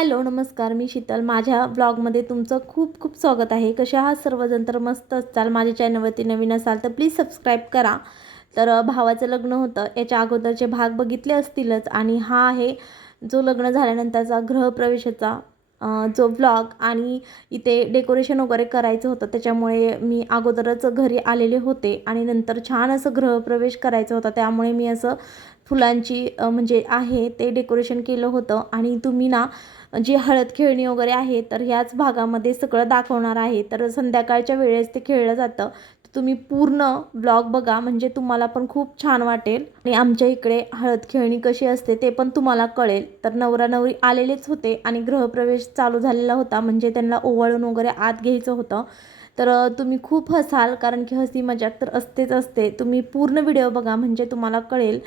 Hello नमस्कार. मी शीतल. माझ्या ब्लॉगमध्ये तुमचं खूप खूप स्वागत आहे. कसे आहात सर्वजण? तर मस्त असाल. माझ्या चॅनलवरती नवीन असाल तर प्लीज सबस्क्राईब करा. तर भावाचं लग्न होतं. याच्या अगोदरचे भाग बघितले असतीलच. आणि हा आहे जो लग्न झाल्यानंतरचा गृहप्रवेशाचा जो ब्लॉग आणि इथे डेकोरेशन वगैरे करायचं होतं. त्याच्यामुळे मी अगोदरच घरी आलेले होते. आणि नंतर छान असं गृहप्रवेश करायचं होता. त्यामुळे मी असं फुलांची म्हणजे आहे ते डेकोरेशन केलं होतं. आणि तुम्ही ना जी हळद खेळणी वगैरे आहे तर ह्याच भागामध्ये सगळं दाखवणार आहे. तर संध्याकाळच्या वेळेस ते खेळलं जातं. तर तुम्ही पूर्ण ब्लॉग बघा. म्हणजे तुम्हाला पण खूप छान वाटेल. आणि आमच्या इकडे हळद खेळणी कशी असते ते पण तुम्हाला कळेल. तर नवरा नवरी आलेलेच होते आणि गृहप्रवेश चालू झालेला होता. म्हणजे त्यांना ओवाळून वगैरे आत घ्यायचं होतं. तर तुम्ही खूप हसाल. कारण की हसी मजाक तर असतेच असते. तुम्ही पूर्ण व्हिडिओ बघा. म्हणजे तुम्हाला कळेल.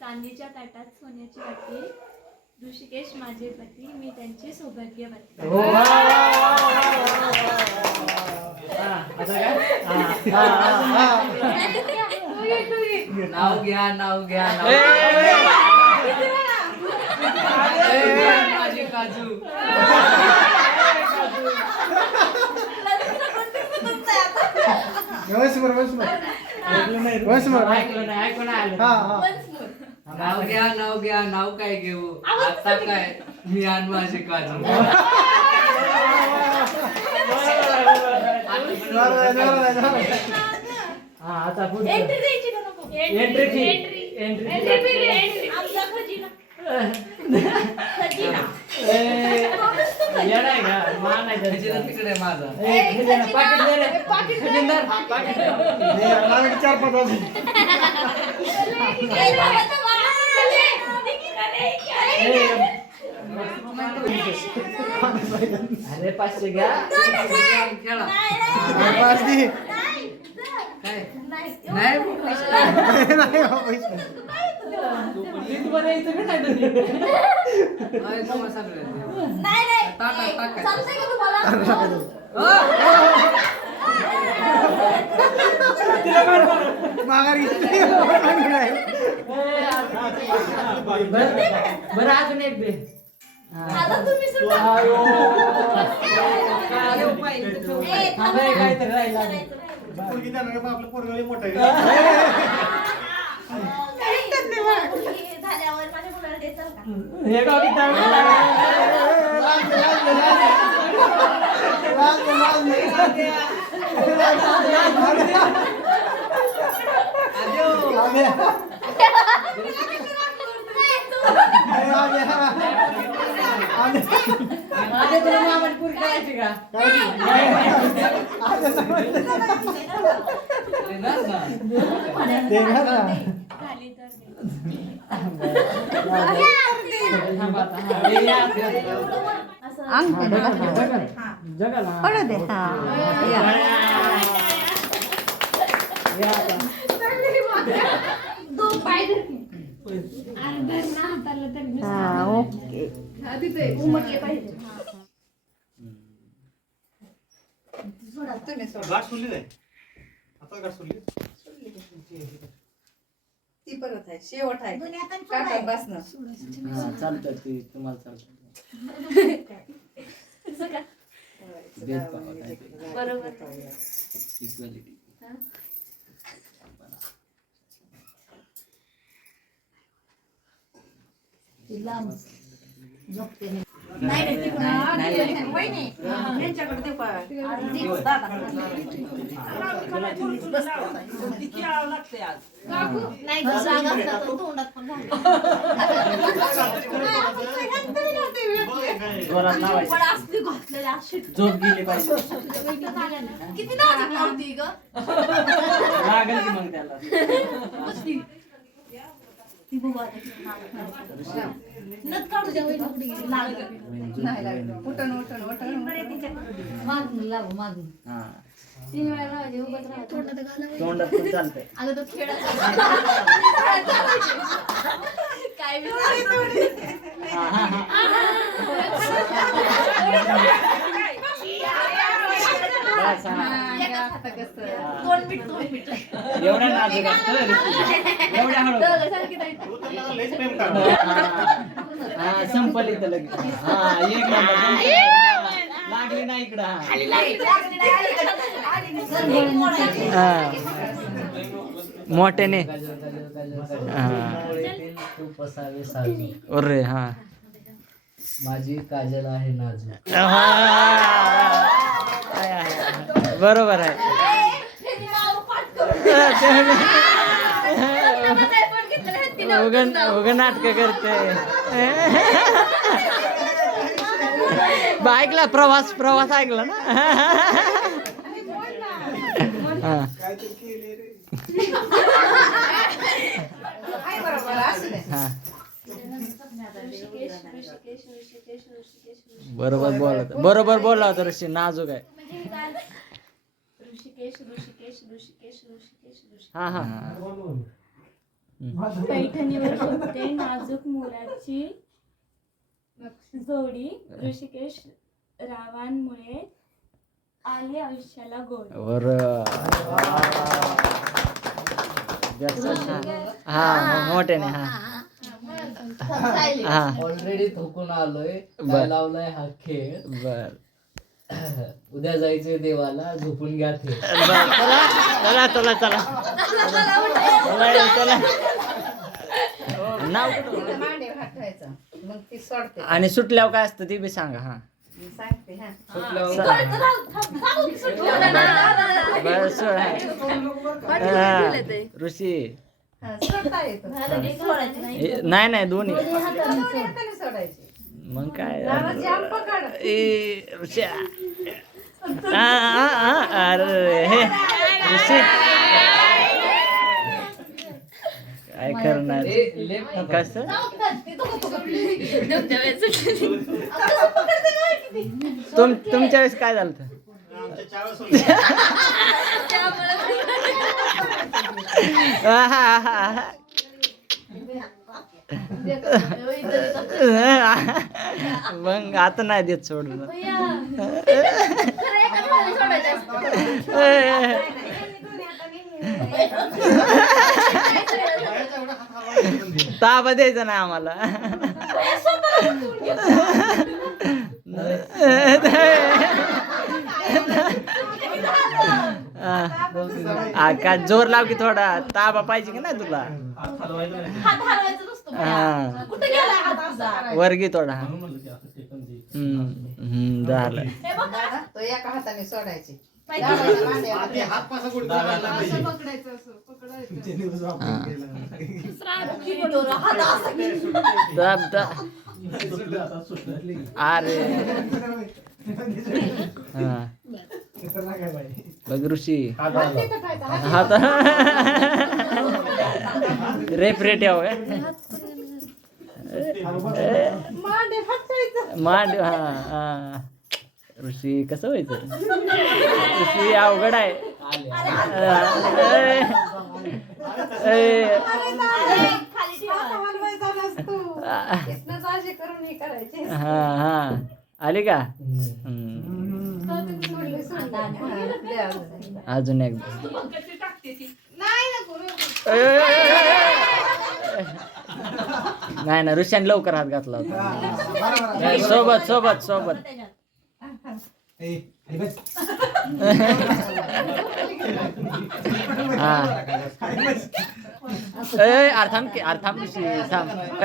चांदीच्या ताटात सोन्याची वाटी ऋषिकेश माझे पती मी त्यांचे सौभाग्यवती. नाव घ्या नाव घ्या नाव घ्या. माझी काजू. वैसमर वैसमर वैसमर ऐकलं नाही ऐकून आलं. हा हा. नाव घ्या नाव घ्या नाव काय घेऊ? आता काय? मी आणि माझी काजू हा आता पुढचं. आमचा खजिना. खजिना. ए, तिकडे माझा. हे चार पाच अरे पाचशे घ्या. खेळा पाच नाही. नाही नाही. चालतंय का तुम्हाला! माघारी. बरं अजून एक दे आता तुम्ही सुद्धा हे काहीतरी राहिलं? आपलं पोरगं लय मोठं दे समजलं. देणार ना. झाली तर दे. हा, हे हा. की. उमटले पाहिजे गाठ सोडली नाही आता गाठ सोडली ती परत आहे. शेवट आहे. काटात बसणं हा, चालतं ते तुम्हाला चालतं ते. बरोबर रे, तिकडं. जोरात लावायचं. पण असली घातलेली अशी. झोप गेली पाहिजे किती नाजूक लावती ग? लागेल की मग त्याला. ती बघू आता किती काढू द्या गेली? नाही लागलं. उठण, उठण, उठण. हा तीन वेळा लावायचे, उगाच राहायचं. तोंडात घालायचं. तोंडात पण चालतंय अगं तो खेळाचा काय बी दोन मिनिट मिनिट नाजूक असतं हळू. हा हा, संपल इथं लगेच हा एक. लागली नाही इकडं हा. हा मोठ्याने अरे हा माझी काजल आहे नाजू बरोबर आहे. उगन नाटक करते. बा, ऐकला प्रवास प्रवास ऐकला ना? बरोबर, बोला बरोबर बोला होता ऋषी नाजूक आहे. हे काय ऋषिकेश ऋषिकेश ऋषिकेश ऋषिकेश ऋषिकेश हा पैठणीवर शोभते नाजूक मोराची जोडी. ऋषिकेश रावांमुळे आली आयुष्याला गोड. हा मोठ्याने हा. हा. ऑलरेडी थोकून आलोय. बर. काय लावलाय हा खेळ? बर. उद्या जायचंय देवाला झोपून घ्या ते. चला चला चला चला चला. नाव. मग ती सोडते. आणि सुटल्यावर काय असतं ते बी सांगा हा. मी सांगते हा. सुटल्यावर. ऋषी. हा, सोडता येतं. ए, नाही नाही दोन्ही. दोन्ही हाताने सोडायची. मग काय? ए ऋषी. आ, आ, आ, अरे हे ऋषी. काय करणार? कसं? तुम तुमच्या वेळेस काय झालं होतं? आमच्या चार सोडली. आहा, आहा, आहा. मग आता नाही देत सोडून. ताबा द्यायचा नाही आम्हाला. का जोर लाव की थोडा. ताबा पाहिजे की नाही तुला? हा कुठे गेला हात तुझा वर्गी. हम्म हम्म, झालं हे बघा तो एका हाताने सोडायची माहिती लावायच्या मांड्यावर. आधी हात कसा कुठे दाबायला लावायला पाहिजे. पाहिजे? तुमचे दिवस वापरून गेला. किती हात असा किती. दाब दाब सुटलं आता, सुटलं. अरे हा? बघ ऋषी हात. हात रेप रेट यावं मांड हा हा. ऋषी कसं व्हायचं? ऋषी अवघड आहे. हे आली का. अजून एकदा नाही ना ऋषाने लवकर हात घातला होता. सोबत सोबत सोबत. ए, हे. हा. ए अरे थांब की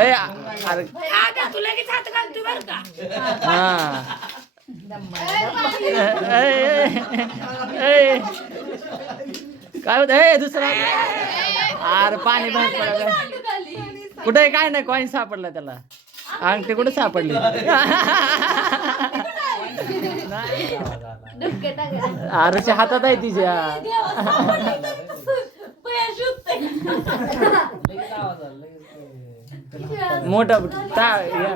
ए अरे हा ए, ए, ए. काय होत? ए दुसरा. अरे पाणी बाहेर पडलं. कुठे काय नाही कॉईन सापडला त्याला. अंगठी कुठे सापडली? डुबके आरुच्या हातात आहे तिच्या मोठा ता- या.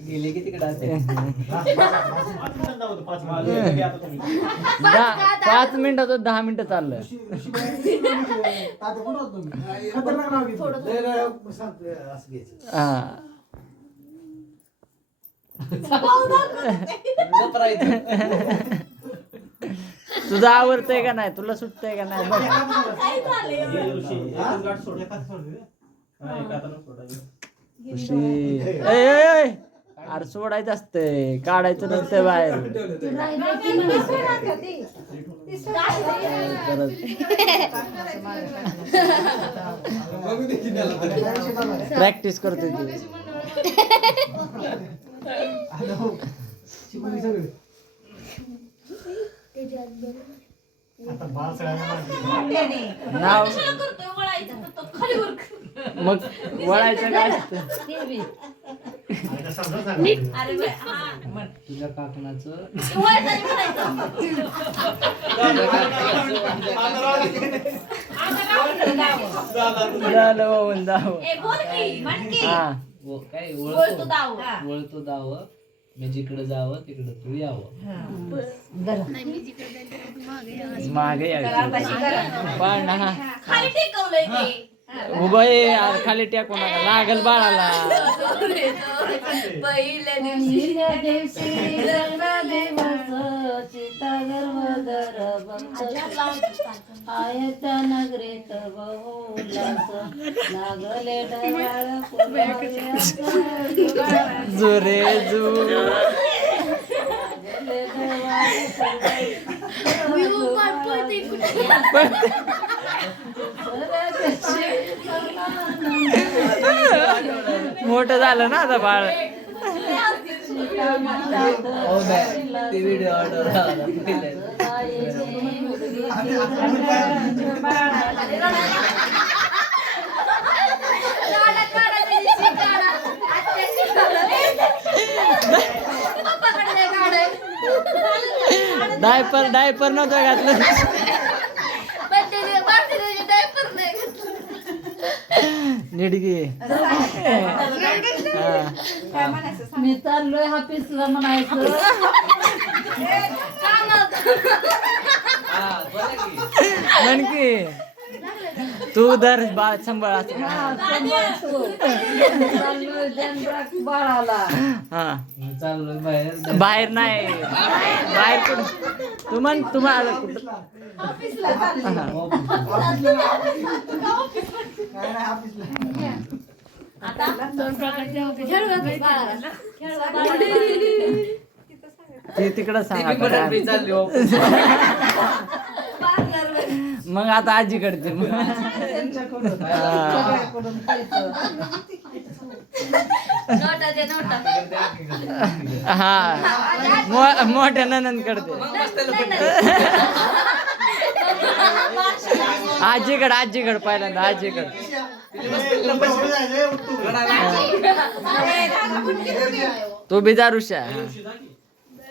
गेले की तिकडे असेल पाच मिनिटं तुम्ही. दहा? पाच मिनिटात दहा मिनिटं चाललं. हा. तुझं आवडतंय का नाही? तुला सुटतंय का नाही? अरे सोडायचं असतंय काढायचं नसतंय बाहेर प्रॅक्टिस करतोय. नाव. मग वळायचं काय असतं तुझ्या काकणाचं झालं होऊन जावं हा व- काय बोल तू वळतो दाव. मी जिकडे जावं तिकडं तू यावं मागे यायचं पण हा खाली टेकवलंय ते. उभं आहे खाली टाकू नका लागल बाळाला. पहिल्या दिवशी आयत्या नगरीत बहुलास लागले डवाळ पुराव्यास जुरे जू लागले डवाळ मोठं झालं ना आता बाळ. डायपर डायपर नव्हतं घातलं. नीट घे हा. म्हणायचं. मी चाललोय म्हणायचं हा, बोला की. म्हण की तू दर बाळ सांभाळ. हा, बाहेर. बाहेर नाही. बाहेर कुठं? तू म्हण तुम्हाला कुठं? हा. ते तिकडं सांग ती बी म्हणत मी आता. चालली हो. मग आता आजी कडचे मग हा. हा. मो- मोठ्या ननंद कडते आजीकड आजीकड पहिल्यांदा आजीकड. तू बी दारुशा. मी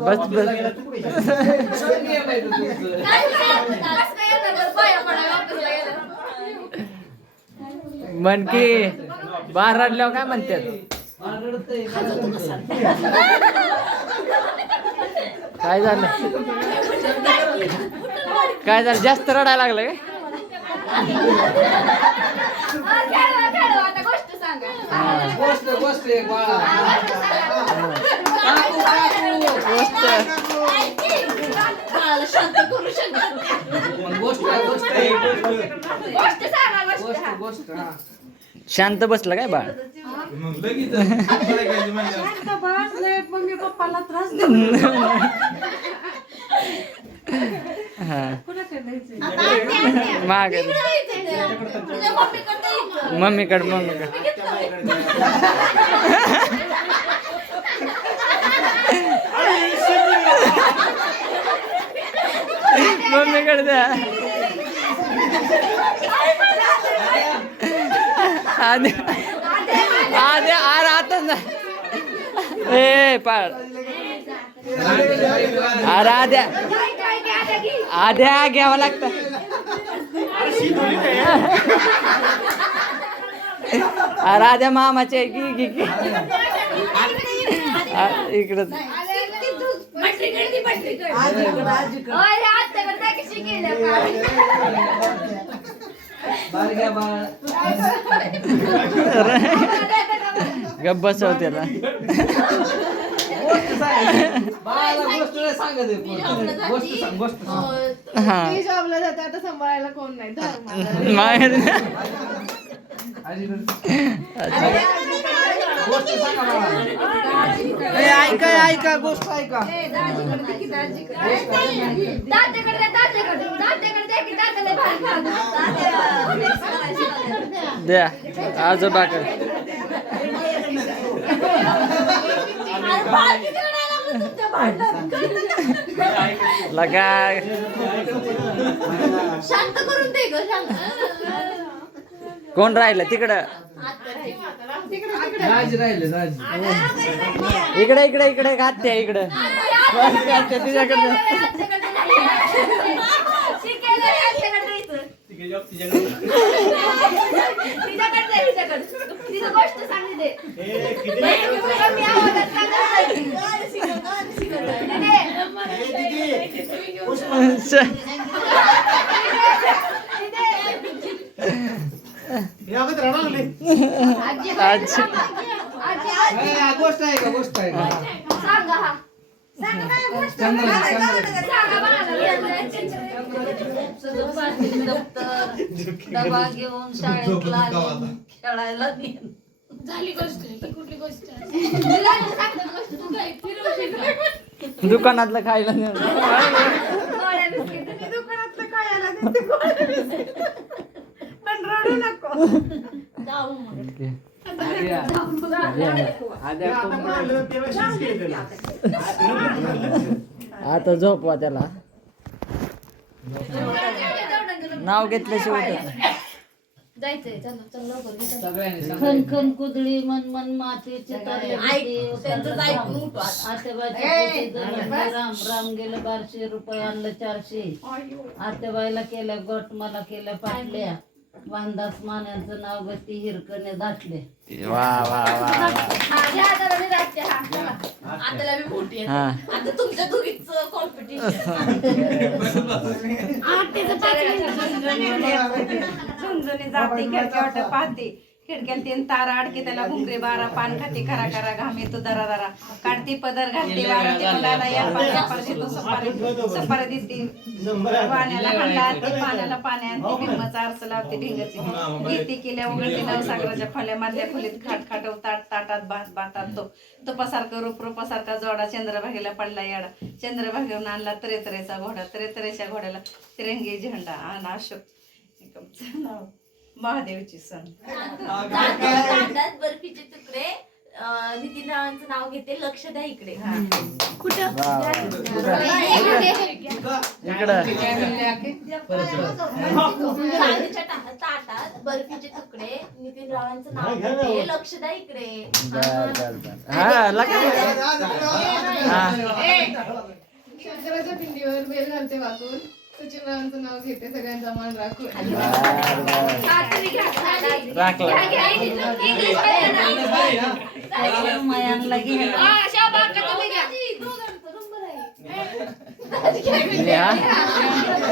बस बस म्हण की बाहेर रडल्यावर काय म्हणतात? काय झालं? काय झालं? जास्त रडायला लागलं काय? गोष्ट गोष्ट एक बाळा काकू काकू. गोष्ट गोष्ट. गोष्ट गोष्ट हा शांत बसलं काय बाळ? मग लगेच बघायचं म्हणल्यावर. मम्मी पप्पाला त्रास हा माग. मम्मीकड मम्मीकड मम्मीकडे द्या. आधी आधी आर आता ए पाळ. अरे आद्या. आद्या घ्यावं लागतं. अरे आद्या मामाचे की की इकडं. गप्प बसव त्याला. गोष्ट सांग बाळाला गोष्ट नाही सांगत आहे पण. गोष्ट सांग गोष्ट सांग. हा जॉबला जाते आता सांभाळायला कोण नाही. धर मला. माहेर आजीकडे. गोष्ट सांगा बाळा ए, ऐका ऐका गोष्ट ऐका. द्या आजोबाकडे लगा शांत करून दे ग कोण राहिलं तिकडं राज राहिले राज इकडे इकडे इकडे घात्या इकडं तिच्याकडं गोष्ट सांगितले ए, किती मी आवाजात सांगत हे अगं तर रडायला लागले. आज ए, हा, गोष्ट आहे का गोष्ट आहे दप्तर डबा घेऊन शाळेत लागेल खेळायला नेन. झाली गोष्ट कुठली गोष्ट तुला सांगतो गोष्ट तू काय फिरवशील का? दुकानातलं खायला. दुकानातलं काय आलं पण रडू नको आद्या आता झोपवा त्याला. नाव घेतल्याशिवाय उठत जायचंय चला चल लवकर घे, चला. सगळ्यांनी खन. खन कुदळी मन मन मातीचे राम राम. गेलं बारशे रुपये आणलं चारशे. आत्याबाईला केल्या गोट मला केल्या पाटल्या. वांदास मान्यांचं नाव गती हिरकणे दाटले. वा वा वा वा हा, घ्या जरा मी राहते, हा, चला. आताला मी मोठी आहे हा. आता तुमच्या दोघीच कॉम्पिटिशन झुंझुनी जाते खिडक्यावर पाहते. खिडक्याला तीन तारा अडके त्याला घुंगरे बारा पान खाते खरा खरा घामे तो दरा दरा. काढते पदर घालते वाढते मुलाला या पाण्या पारशी तो सपारी सपारी देते. पाण्याला हांडा ती पाण्याला पाण्यात ती भीमाचा आरसा लावते ढिंगाची. गीती केल्या उघडते नवसागराच्या खोल्या मधल्या खोलीत खाट खाटव ताट ताटात भात भातात तो तुपासारखा रूप रूपासारखा जोडा चंद्रभागेला पडला याडा. चंद्रभागेवरून आणला तरेतरेचा घोडा तरेतरेच्या घोड्याला तिरंगी झेंडा. आणि अशोक नाव. महादेवची सण. ताटात बर्फीचे तुकडे अं, नितीन रावांचं नाव घेते लक्ष द्या इकडे. कुठं चांदीच्या ताटात बर्फीचे तुकडे नितीन रावांचं नाव घेते लक्ष द्या इकडे. बर बर बर हा लग्न हा. शंकराच्या पिंडीवर बेल घालते वाकून. सचिनरावांचं नाव घेते सगळ्यांचा मान राखून. राखला. मयांना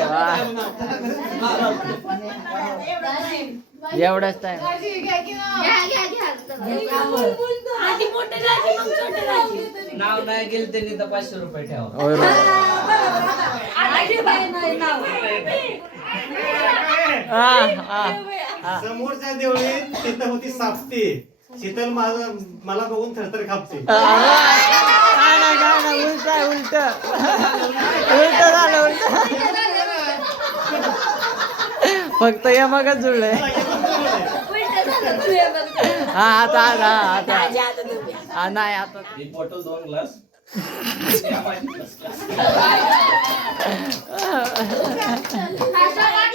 हा. एवढाच टाइम नाव नाही गेलं त्यांनी तर पाचशे रुपये ठेवा. हा. हा हा. समोरच्या देवळीत तिथं होती सापती शीतल माझं मला बघून थरथर कापते उलट उलट. उलट झालं उलट. फक्त या मगच जुळलंय. हा आता आता आता. हा नाही आता. एक बॉटल दोन ग्लास